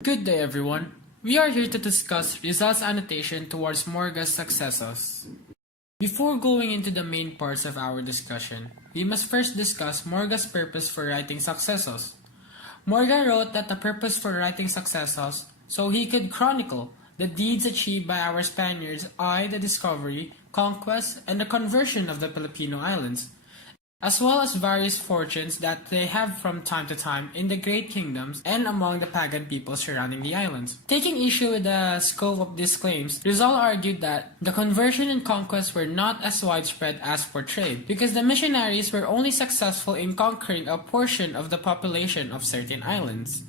Good day, everyone. We are here to discuss Rizal's annotation towards Morga's successors. Before going into the main parts of our discussion, we must first discuss Morga's purpose for writing successors. Morga wrote that the purpose for writing successors so he could chronicle the deeds achieved by our Spaniards, the discovery, conquest, and the conversion of the Filipino islands, as well as various fortunes that they have from time to time in the great kingdoms and among the pagan people surrounding the islands. Taking issue with the scope of these claims, Rizal argued that the conversion and conquest were not as widespread as portrayed, because the missionaries were only successful in conquering a portion of the population of certain islands.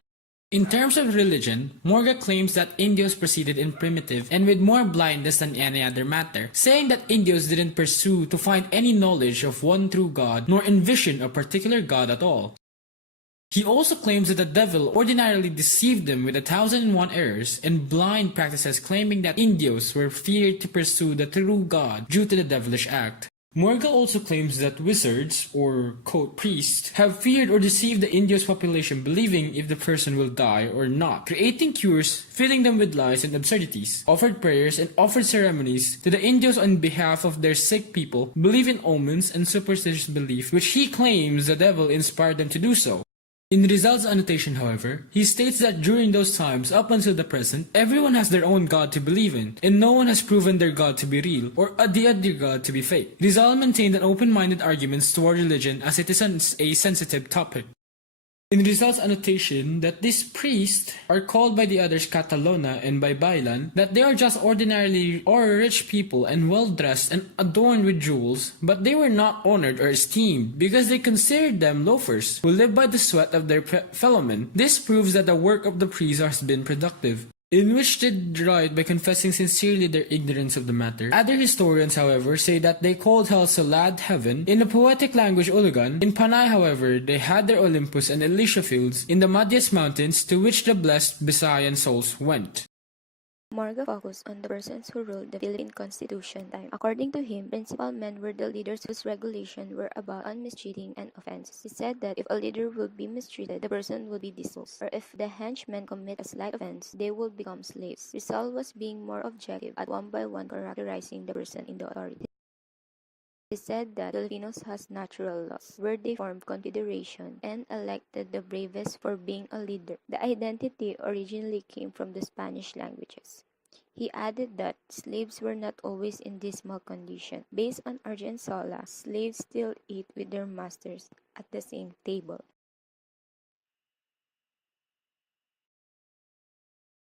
In terms of religion, Morga claims that Indios proceeded in primitive and with more blindness than any other matter, saying that Indios didn't pursue to find any knowledge of one true God nor envision a particular God at all. He also claims that the devil ordinarily deceived them with 1,001 errors and blind practices, claiming that Indios were feared to pursue the true God due to the devilish act. Morga also claims that wizards, or quote, priests, have feared or deceived the Indios population, believing if the person will die or not, creating cures, filling them with lies and absurdities, offered prayers and offered ceremonies to the Indios on behalf of their sick people, believe in omens and superstitious belief, which he claims the devil inspired them to do so. In Rizal's annotation, however, he states that during those times up until the present, everyone has their own god to believe in, and no one has proven their god to be real, or the other god to be fake. Rizal maintained an open-minded arguments toward religion as it is a sensitive topic. In Rizal's annotation, that these priests are called by the others Catalona and by Bailan, that they are just ordinarily or rich people and well-dressed and adorned with jewels, but they were not honored or esteemed because they considered them loafers who live by the sweat of their fellow men. This proves that the work of the priests has been productive, in which they write by confessing sincerely their ignorance of the matter. Other historians, however, say that they called hell Salad heaven, in the poetic language Ulugan. In Panay, however, they had their Olympus and Elisha fields in the Madhyas mountains, to which the blessed Visayan souls went. Morga focused on the persons who ruled the Philippine Constitution time. According to him, principal men were the leaders whose regulations were about unmistreating and offense. He said that if a leader would be mistreated, the person would be dissolved, or if the henchmen commit a slight offense, they would become slaves. Rizal was being more objective at one by one characterizing the person in the authority. He said that Filipinos has natural laws, where they formed confederation and elected the bravest for being a leader. The identity originally came from the Spanish languages. He added that slaves were not always in dismal condition. Based on Argensola, slaves still eat with their masters at the same table.